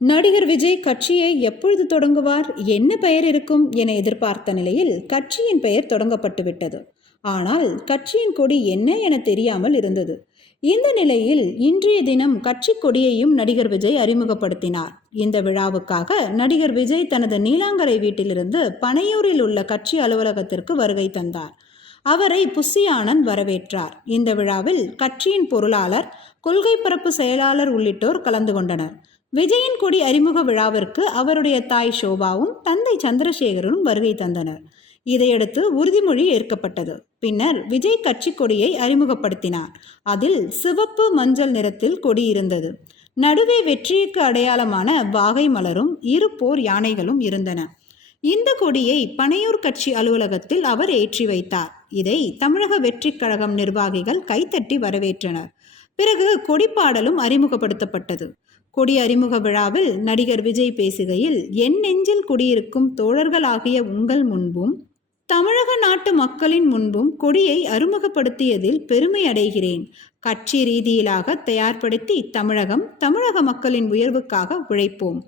நடிகர் விஜய் கட்சியை எப்பொழுது தொடங்குவார் என்ன பெயர் இருக்கும் என எதிர்பார்த்த நிலையில் கட்சியின் பெயர் தொடங்கப்பட்டுவிட்டது. ஆனால் கட்சியின் கொடி என்ன என தெரியாமல் இருந்தது. இந்த நிலையில் இன்றைய தினம் கட்சி கொடியையும் நடிகர் விஜய் அறிமுகப்படுத்தினார். இந்த விழாவுக்காக நடிகர் விஜய் தனது நீலாங்கரை வீட்டிலிருந்து பனையூரில் உள்ள கட்சி அலுவலகத்திற்கு வருகை தந்தார். அவரை புசி ஆனந்த் வரவேற்றார். இந்த விழாவில் கட்சியின் பொருளாளர் கொள்கை பரப்பு செயலாளர் உள்ளிட்டோர் கலந்து கொண்டனர். விஜயின் கொடி அறிமுக விழாவிற்கு அவருடைய தாய் ஷோபாவும் தந்தை சந்திரசேகரனும் வருகை தந்தனர். இதையடுத்து உறுதிமொழி ஏற்கப்பட்டது. பின்னர் விஜய் கட்சி கொடியை அறிமுகப்படுத்தினார். அதில் சிவப்பு மஞ்சள் நிறத்தில் கொடி இருந்தது. நடுவே வெற்றிக்கு அடையாளமான வாகை மலரும் இரு போர் யானைகளும் இருந்தன. இந்த கொடியை பனையூர் கட்சி அலுவலகத்தில் அவர் ஏற்றி வைத்தார். இதை தமிழக வெற்றிக் கழகம் நிர்வாகிகள் கைத்தட்டி வரவேற்றனர். பிறகு கொடிப்பாடலும் அறிமுகப்படுத்தப்பட்டது. கொடி அறிமுக விழாவில் நடிகர் விஜய் பேசுகையில் என் நெஞ்சில் குடியிருக்கும் தோழர்களாகிய உங்கள் முன்பும் தமிழக நாட்டு மக்களின் முன்பும் கொடியை அறிமுகப்படுத்தியதில் பெருமை அடைகிறேன். கட்சி ரீதியிலாக தயார்படுத்தி தமிழகம் தமிழக மக்களின் உயர்வுக்காக உழைப்போம்.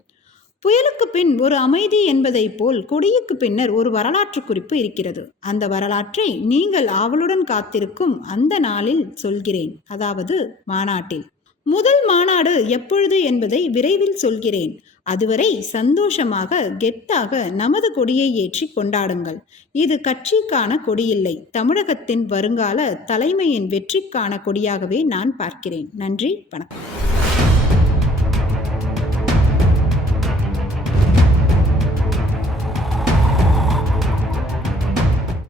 புயலுக்கு பின் ஒரு அமைதி என்பதைப் போல் கொடியுக்கு பின்னர் ஒரு வரலாற்று குறிப்பு இருக்கிறது. அந்த வரலாற்றை நீங்கள் ஆவலுடன் காத்திருக்கும் அந்த நாளில் சொல்கிறேன். அதாவது மாநாட்டில். முதல் மாநாடு எப்பொழுது என்பதை விரைவில் சொல்கிறேன். அதுவரை சந்தோஷமாக கெத்தாக நமது கொடியை ஏற்றி கொண்டாடுங்கள். இது கட்சிக்கான கொடியில்லை. தமிழகத்தின் வருங்கால தலைமையின் வெற்றிக்கான கொடியாகவே நான் பார்க்கிறேன். நன்றி. வணக்கம்.